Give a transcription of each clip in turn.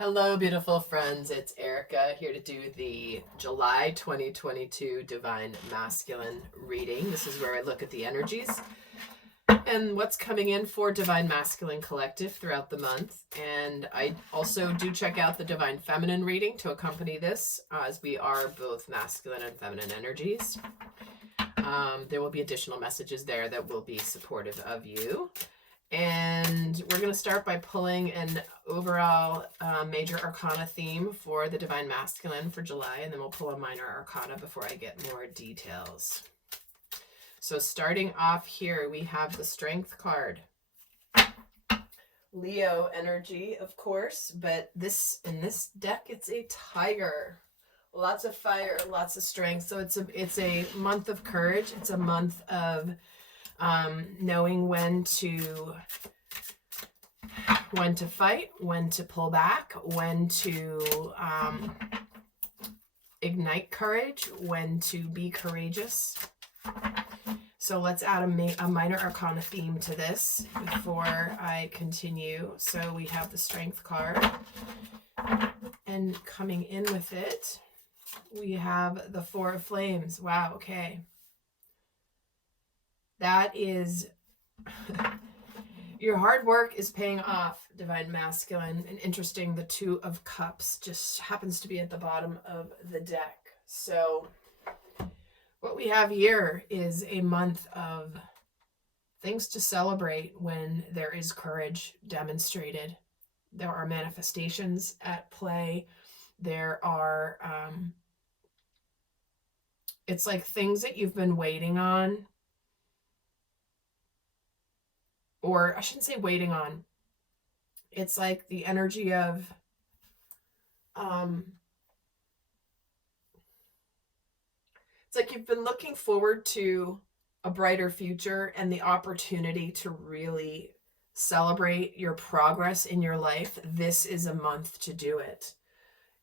Hello, beautiful friends. It's Erica here to do the July 2022 Divine Masculine reading. This is where I look at the energies and what's coming in for Divine Masculine Collective throughout the month. And I also do check out the Divine Feminine reading to accompany this, as we are both masculine and feminine energies. There will be additional messages there that will be supportive of you. And we're going to start by pulling an overall major arcana theme for the Divine Masculine for July, and then we'll pull a minor arcana before I get more details. So starting off here, we have the Strength card. Leo energy, of course, but in this deck, it's a tiger. Lots of fire, lots of strength. So it's a month of courage. It's a month of knowing when to fight, when to pull back, when to ignite courage, when to be courageous. So let's add a minor arcana theme to this before I continue. So we have the Strength card, and coming in with it, we have the Four of Flames. Wow, okay. That is, your hard work is paying off, Divine Masculine. And interesting, the Two of Cups just happens to be at the bottom of the deck. So what we have here is a month of things to celebrate when there is courage demonstrated. There are manifestations at play. There are, it's like things that you've been waiting on. Or I shouldn't say waiting on. It's like the energy of it's like you've been looking forward to a brighter future and the opportunity to really celebrate your progress in your life. This is a month to do it.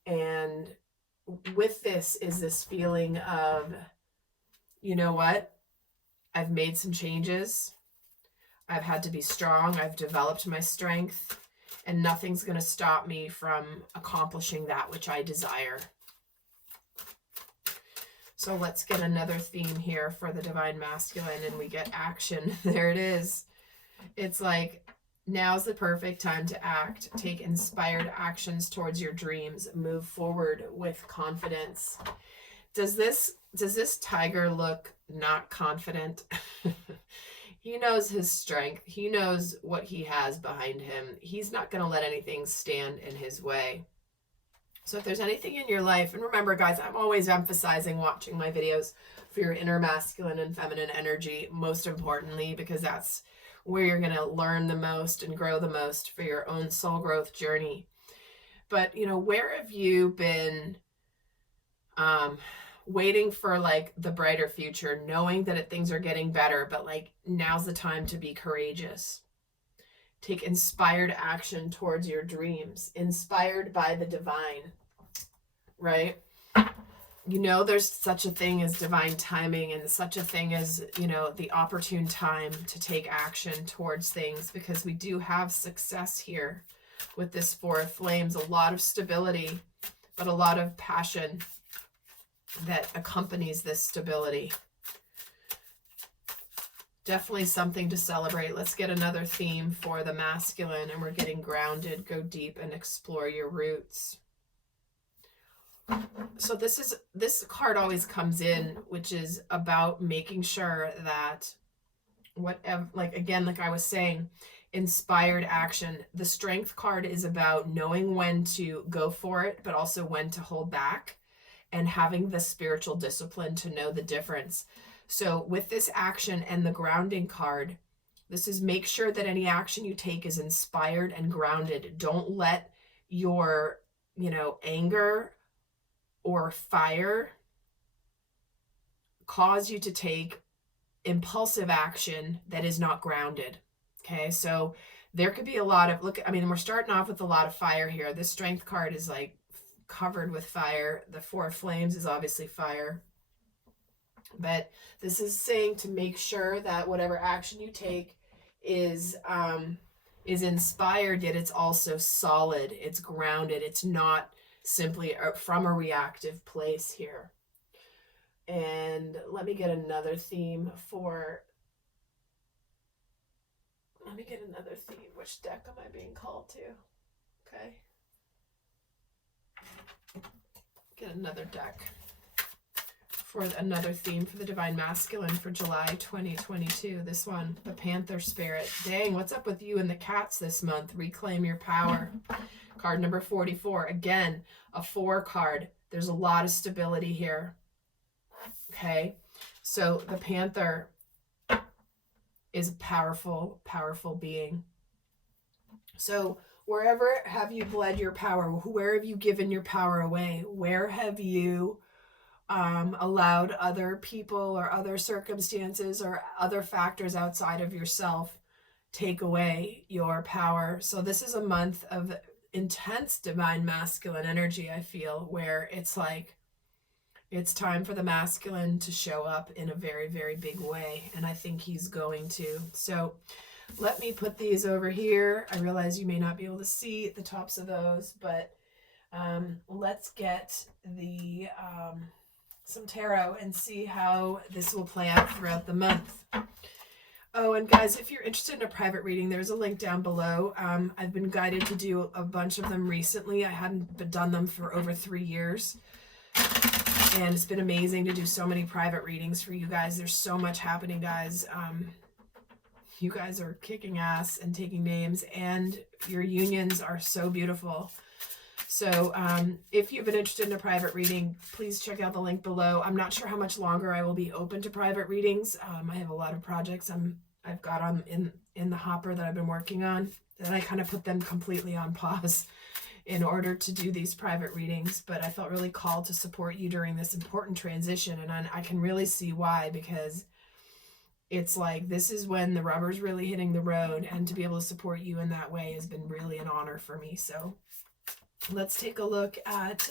And with this is this feeling of, you know what? I've made some changes. I've had to be strong. I've developed my strength, and nothing's going to stop me from accomplishing that which I desire. So let's get another theme here for the Divine Masculine, and we get action. There it is. It's like, now's the perfect time to act. Take inspired actions towards your dreams. Move forward with confidence. Does this tiger look not confident? He knows his strength. He knows what he has behind him. He's not going to let anything stand in his way. So if there's anything in your life, and remember, guys, I'm always emphasizing watching my videos for your inner masculine and feminine energy, most importantly, because that's where you're going to learn the most and grow the most for your own soul growth journey. But, you know, where have you been waiting for like the brighter future, knowing that things are getting better, but like now's the time to be courageous. Take inspired action towards your dreams, inspired by the divine, right? You know, there's such a thing as divine timing and such a thing as, you know, the opportune time to take action towards things, because we do have success here with this Four of Flames, a lot of stability, but a lot of passion that accompanies this stability. Definitely something to celebrate. Let's get another theme for the masculine, and we're getting grounded. Go deep and explore your roots. So this card always comes in, which is about making sure that whatever, like again, like I was saying, inspired action. The Strength card is about knowing when to go for it, but also when to hold back, and having the spiritual discipline to know the difference. So with this action and the grounding card, this is make sure that any action you take is inspired and grounded. Don't let your, you know, anger or fire cause you to take impulsive action that is not grounded. Okay, so there could be a lot of, we're starting off with a lot of fire here. This Strength card is like covered with fire. The Four of Flames is obviously fire. But this is saying to make sure that whatever action you take is is inspired, yet it's also solid. It's grounded. It's not simply from a reactive place here. And let me get another theme for, which deck am I being called to? Okay. Get another deck for another theme for the Divine Masculine for July 2022. This one, the Panther Spirit. Dang, what's up with you and the cats this month? Reclaim your power. Card number 44. Again, a 4 card. There's a lot of stability here. Okay, so the Panther is a powerful, powerful being. So wherever have you bled your power? Where have you given your power away? Where have you allowed other people or other circumstances or other factors outside of yourself take away your power? So this is a month of intense divine masculine energy, I feel, where it's like it's time for the masculine to show up in a very, very big way. And I think he's going to. So let me put these over here. I realize you may not be able to see the tops of those, but let's get the some tarot and see how this will play out throughout the month. Oh, and guys, if you're interested in a private reading, there's a link down below. I've been guided to do a bunch of them recently. I hadn't done them for over 3 years. And it's been amazing to do so many private readings for you guys. There's so much happening, guys. You guys are kicking ass and taking names, and your unions are so beautiful. So if you've been interested in a private reading, please check out the link below. I'm not sure how much longer I will be open to private readings. I have a lot of projects I've got on in the hopper that I've been working on, and I kind of put them completely on pause in order to do these private readings. But I felt really called to support you during this important transition, and I can really see why, because it's like this is when the rubber's really hitting the road, and to be able to support you in that way has been really an honor for me. So let's take a look at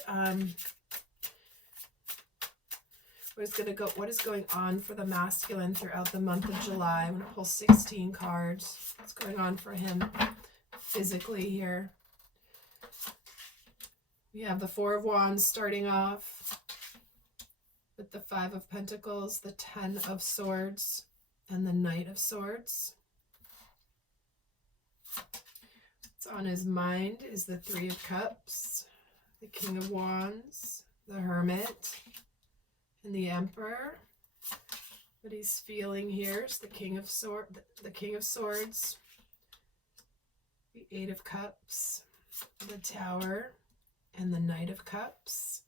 what is going on for the masculine throughout the month of July. I'm going to pull 16 cards. What's going on for him physically here? We have the 4 of Wands starting off with the 5 of Pentacles, the 10 of Swords, and the Knight of Swords. What's on his mind is the 3 of Cups, the King of Wands, the Hermit, and the Emperor. What he's feeling here is the King of Swords, the 8 of Cups, the Tower, and the Knight of Cups.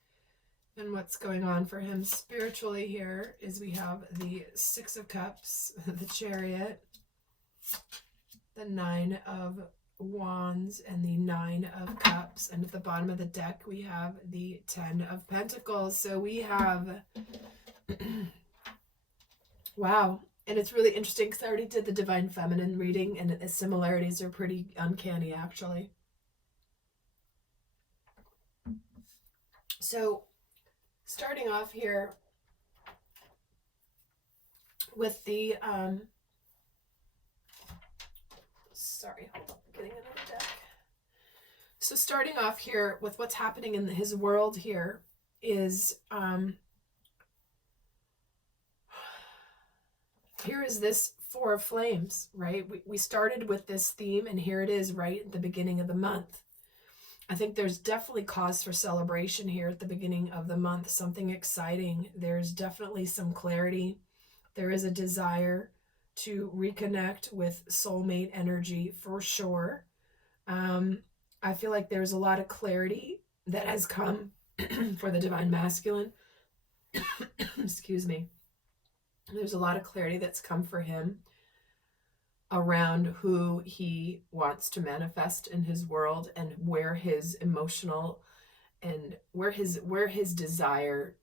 And what's going on for him spiritually here is we have the 6 of Cups, the Chariot, the 9 of Wands, and the 9 of Cups. And at the bottom of the deck, we have the 10 of Pentacles. So we have, wow. And it's really interesting because I already did the Divine Feminine reading, and the similarities are pretty uncanny, actually. So starting off here with the, sorry, hold on, getting another deck. So starting off here with what's happening in his world here is, here is this 4 of Flames, right? We started with this theme, and here it is right at the beginning of the month. I think there's definitely cause for celebration here at the beginning of the month, something exciting. There's definitely some clarity. There is a desire to reconnect with soulmate energy for sure. I feel like there's a lot of clarity that has come for the Divine Masculine. Excuse me. There's a lot of clarity that's come for him around who he wants to manifest in his world, and where his emotional and where his desire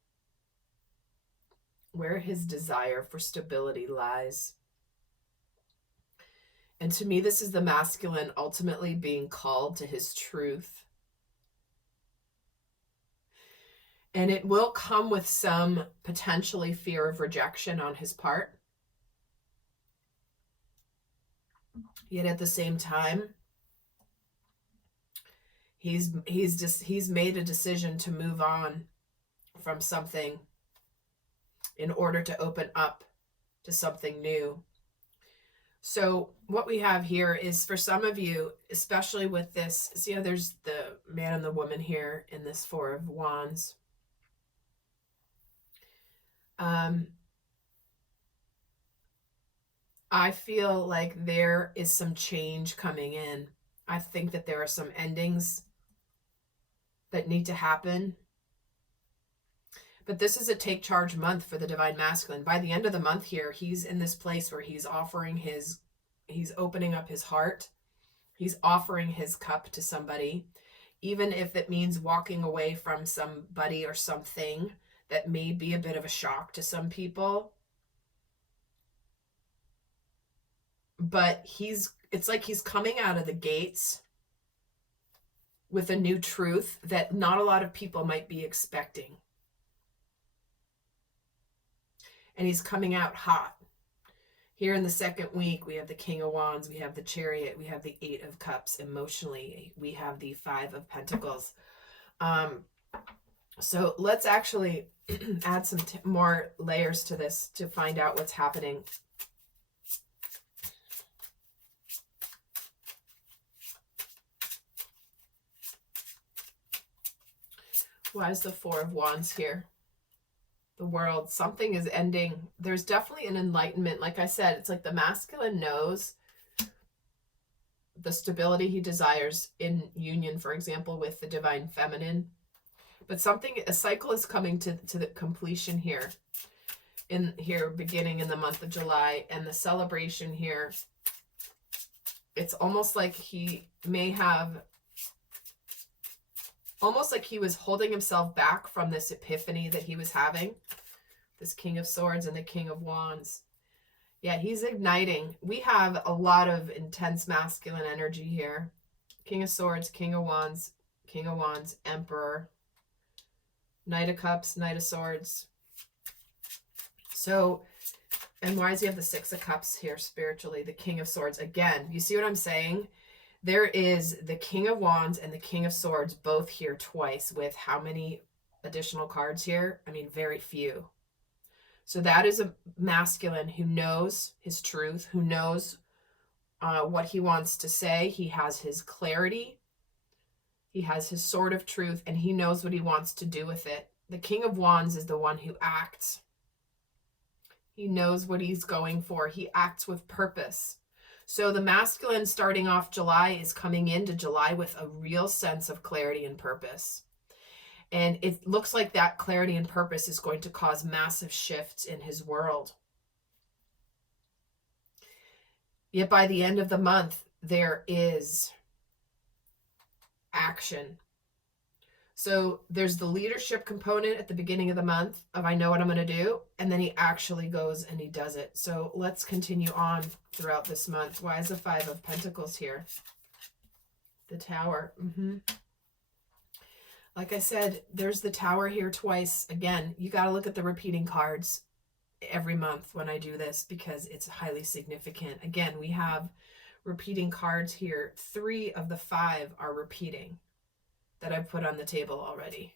for stability lies. And to me, this is the masculine ultimately being called to his truth. And it will come with some potentially fear of rejection on his part. Yet at the same time, he's made a decision to move on from something in order to open up to something new. So what we have here is, for some of you, especially with this, see how there's the man and the woman here in this Four of Wands. I feel like there is some change coming in. I think that there are some endings that need to happen. But this is a take charge month for the Divine Masculine. By the end of the month here, he's in this place where he's opening up his heart. He's offering his cup to somebody, even if it means walking away from somebody or something that may be a bit of a shock to some people. But it's like he's coming out of the gates with a new truth that not a lot of people might be expecting. And he's coming out hot. Here in the second week, we have the King of Wands, we have the Chariot, we have the Eight of Cups emotionally, we have the Five of Pentacles. So let's actually add some more layers to this to find out what's happening. Why is the Four of Wands here? The World. Something is ending. There's definitely an enlightenment. Like I said, it's like the masculine knows the stability he desires in union, for example, with the Divine Feminine. But a cycle is coming to the completion here. Beginning in the month of July. And the celebration here, it's almost like he may have... almost like he was holding himself back from this epiphany that he was having. This King of Swords and the King of Wands. Yeah, he's igniting. We have a lot of intense masculine energy here. King of Swords, King of Wands, Emperor, Knight of Cups, Knight of Swords. So, and why does he have the Six of Cups here spiritually? The King of Swords. Again, you see what I'm saying? There is the King of Wands and the King of Swords both here twice, with how many additional cards here? I mean, very few. So that is a masculine who knows his truth, who knows what he wants to say. He has his clarity. He has his sword of truth, and he knows what he wants to do with it. The King of Wands is the one who acts. He knows what he's going for. He acts with purpose. So the masculine starting off July is coming into July with a real sense of clarity and purpose. And it looks like that clarity and purpose is going to cause massive shifts in his world. Yet by the end of the month, there is action. So there's the leadership component at the beginning of the month of I know what I'm going to do. And then he actually goes and he does it. So let's continue on throughout this month. Why is the Five of Pentacles here? The Tower. Like I said, there's the Tower here twice. Again, you got to look at the repeating cards every month when I do this because it's highly significant. Again, we have repeating cards here. 3 of the 5 are repeating that I've put on the table already.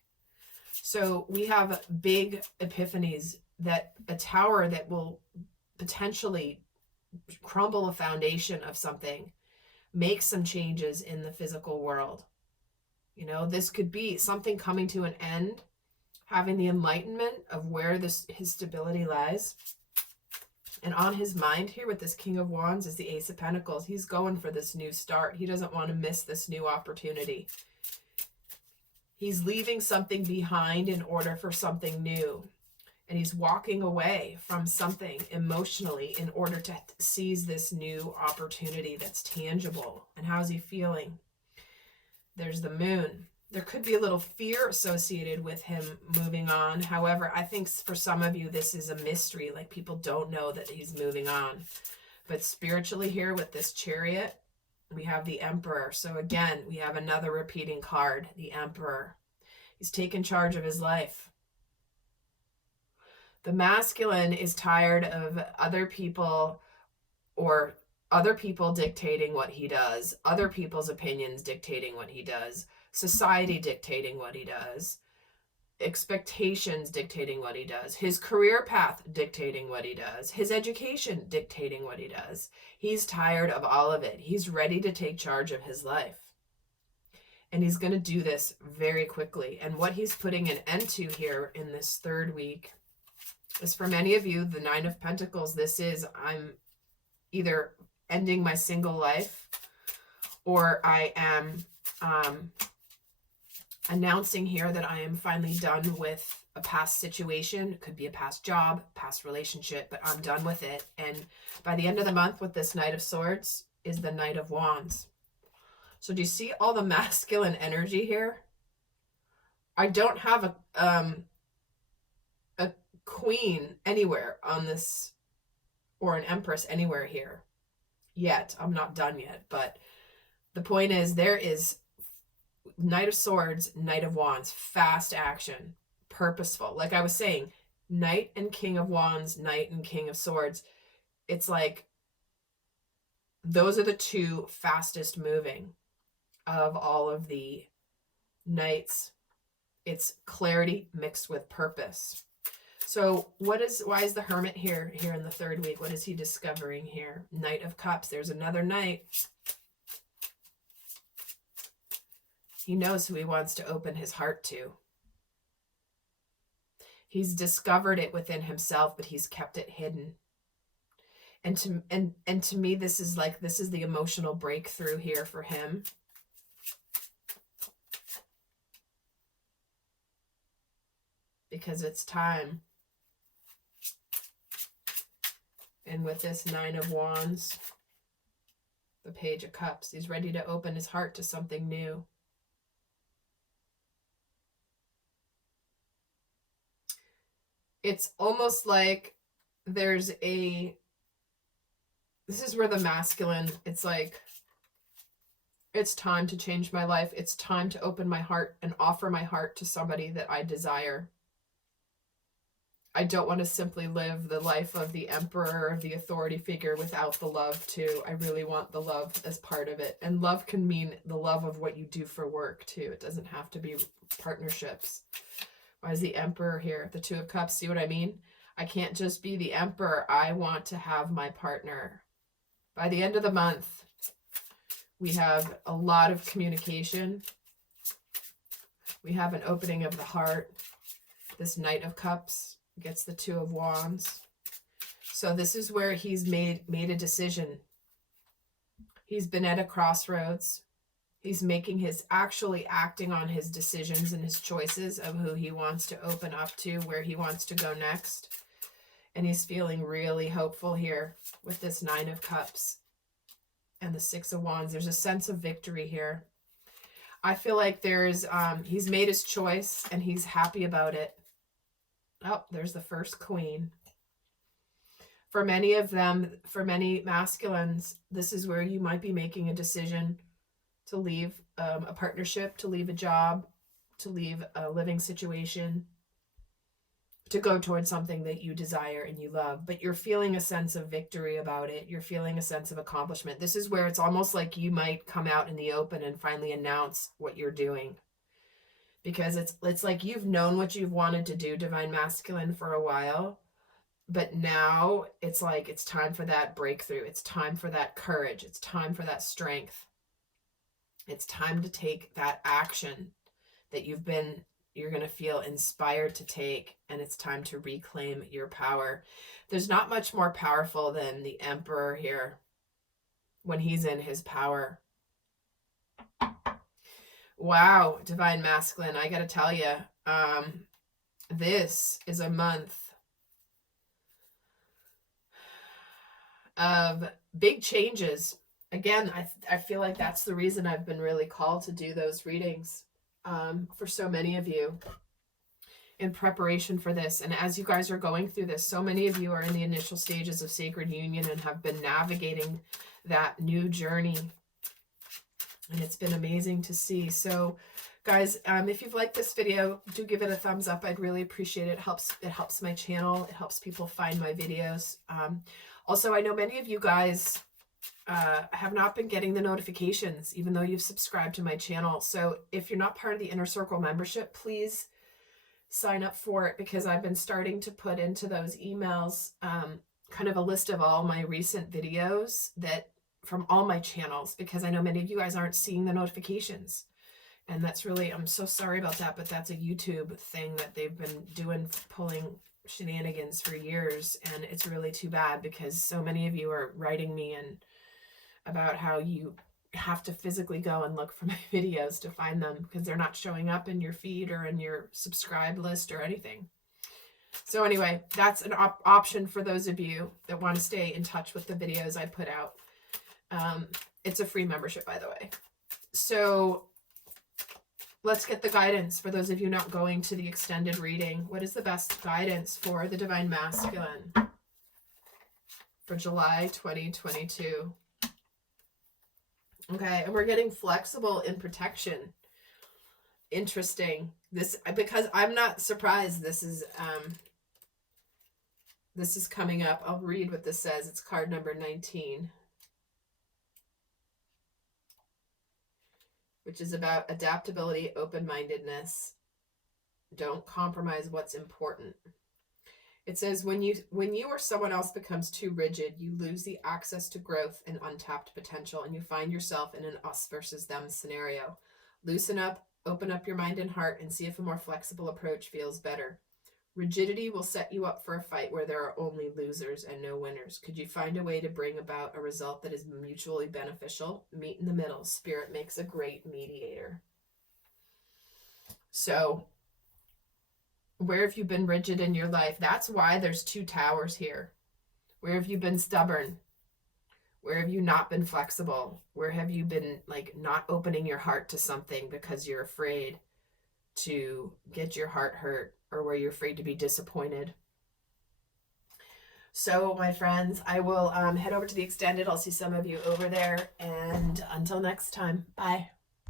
So we have big epiphanies, that a tower that will potentially crumble a foundation of something, make some changes in the physical world. You know, this could be something coming to an end, having the enlightenment of where his stability lies. And on his mind here with this King of Wands is the Ace of Pentacles. He's going for this new start. He doesn't want to miss this new opportunity. He's leaving something behind in order for something new. And he's walking away from something emotionally in order to seize this new opportunity that's tangible. And how's he feeling? There's the Moon. There could be a little fear associated with him moving on. However, I think for some of you, this is a mystery. Like, people don't know that he's moving on. But spiritually here with this Chariot, we have the Emperor. So again, we have another repeating card, the Emperor. He's taken charge of his life. The masculine is tired of other people or other people dictating what he does, other people's opinions dictating what he does, society dictating what he does, expectations dictating what he does, his career path dictating what he does, his education dictating what he does. He's tired of all of it. He's ready to take charge of his life. And he's going to do this very quickly. And what he's putting an end to here in this third week is, for many of you, the Nine of Pentacles. This is, I'm either ending my single life, or I am announcing here that I am finally done with a past situation. It could be a past job, past relationship, but I'm done with it. And by the end of the month, with this Knight of Swords is the Knight of Wands. So do you see all the masculine energy here? I don't have a queen anywhere on this, or an empress anywhere here yet. I'm not done yet, but the point is, there is Knight of Swords, Knight of Wands, fast action, purposeful. Like I was saying, Knight and King of Wands, Knight and King of Swords. It's like those are the two fastest moving of all of the knights. It's clarity mixed with purpose. So why is the Hermit here in the third week? What is he discovering here? Knight of Cups. There's another knight. He knows who he wants to open his heart to. He's discovered it within himself, but he's kept it hidden. And to me, this is the emotional breakthrough here for him. Because it's time. And with this Nine of Wands, the Page of Cups, he's ready to open his heart to something new. It's almost like this is where the masculine, it's like, it's time to change my life. It's time to open my heart and offer my heart to somebody that I desire. I don't want to simply live the life of the emperor, of the authority figure, without the love too. I really want the love as part of it. And love can mean the love of what you do for work too. It doesn't have to be partnerships. Why is the Emperor here? The Two of Cups. See what I mean? I can't just be the Emperor. I want to have my partner. By the end of the month, we have a lot of communication. We have an opening of the heart. This Knight of Cups gets the Two of Wands. So this is where he's made a decision. He's been at a crossroads. He's actually acting on his decisions and his choices of who he wants to open up to, where he wants to go next. And he's feeling really hopeful here with this Nine of Cups and the Six of Wands. There's a sense of victory here. I feel like he's made his choice and he's happy about it. Oh, there's the first Queen. For many of them, for many masculines, this is where you might be making a decision to leave a partnership, to leave a job, to leave a living situation, to go towards something that you desire and you love. But you're feeling a sense of victory about it. You're feeling a sense of accomplishment. This is where it's almost like you might come out in the open and finally announce what you're doing. Because it's like you've known what you've wanted to do, Divine Masculine, for a while. But now it's like it's time for that breakthrough. It's time for that courage. It's time for that strength. It's time to take that action that you're going to feel inspired to take. And it's time to reclaim your power. There's not much more powerful than the Emperor here when he's in his power. Wow, Divine Masculine, I got to tell you, this is a month of big changes. Again, I feel like that's the reason I've been really called to do those readings for so many of you in preparation for this. And as you guys are going through this, so many of you are in the initial stages of sacred union and have been navigating that new journey. And it's been amazing to see. So guys, if you've liked this video, do give it a thumbs up. I'd really appreciate it. It helps my channel. It helps people find my videos. Also, I know many of you guys have not been getting the notifications, even though you've subscribed to my channel. So if you're not part of the Inner Circle membership, please sign up for it, because I've been starting to put into those emails kind of a list of all my recent videos that from all my channels, because I know many of you guys aren't seeing the notifications. And that's really, I'm so sorry about that, but that's a YouTube thing that they've been doing, pulling shenanigans for years. And it's really too bad, because so many of you are writing me and about how you have to physically go and look for my videos to find them, because they're not showing up in your feed or in your subscribe list or anything. So anyway, that's an option for those of you that want to stay in touch with the videos I put out. It's a free membership, by the way. So let's get the guidance for those of you not going to the extended reading. What is the best guidance for the Divine Masculine for July 2022? Okay, and we're getting flexible in protection. Interesting. This, because I'm not surprised this is coming up. I'll read what this says. It's card number 19, which is about adaptability, open-mindedness. Don't compromise what's important. It says, when you or someone else becomes too rigid, you lose the access to growth and untapped potential, and you find yourself in an us versus them scenario. Loosen up, open up your mind and heart, and see if a more flexible approach feels better. Rigidity will set you up for a fight where there are only losers and no winners. Could you find a way to bring about a result that is mutually beneficial? Meet in the middle. Spirit makes a great mediator. So, where have you been rigid in your life? That's why there's 2 towers here. Where have you been stubborn? Where have you not been flexible? Where have you been like not opening your heart to something because you're afraid to get your heart hurt, or where you're afraid to be disappointed? So my friends, I will head over to the extended. I'll see some of you over there, and until next time, bye.